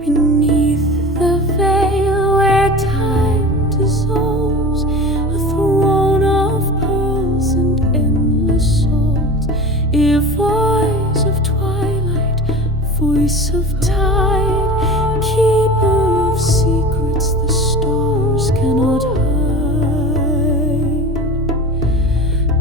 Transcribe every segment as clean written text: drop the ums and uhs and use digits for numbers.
Beneath the veil where time dissolves, a throne of pearls and endless souls, a voice of twilight, voice of tide, keeper of secrets the stars cannot hide.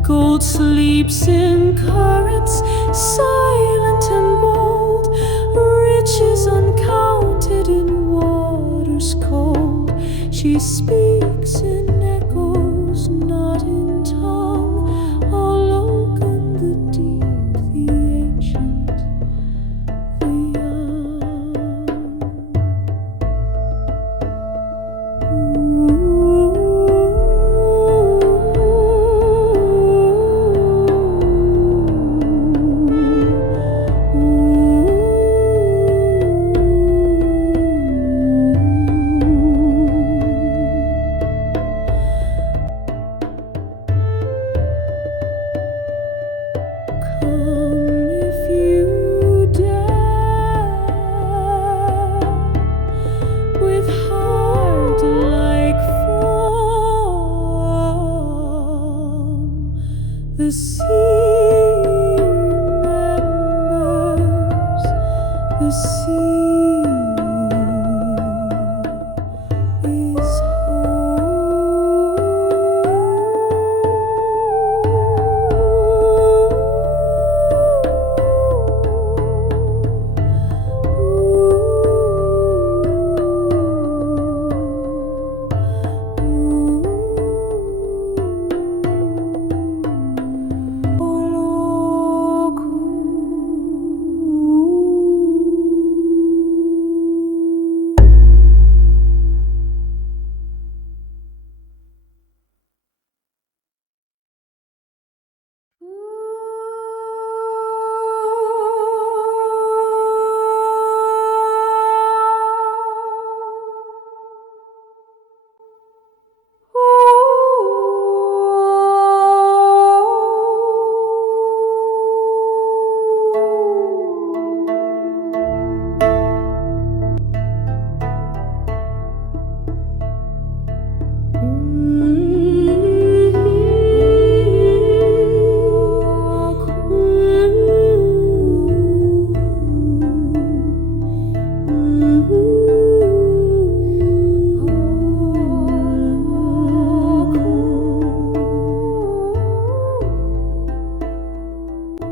Gold sleeps in currents, silent and bold, riches uncounted in waters cold. She speaks in echoes, not in tongue. Olokun, the deep, the ancient, the young. Come if you dare, with heart like from the sea remembers the sea is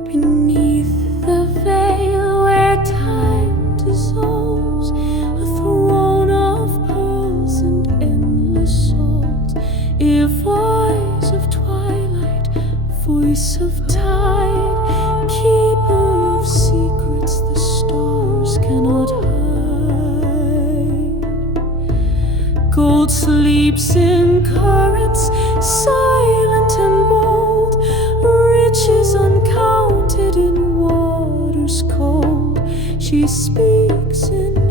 beneath the veil where time dissolves, a throne of pearls and endless souls, a voice of twilight, voice of tide, keeper of secrets the stars cannot hide. Gold sleeps in currents, silent and bold, riches uncounted in waters cold. She speaks in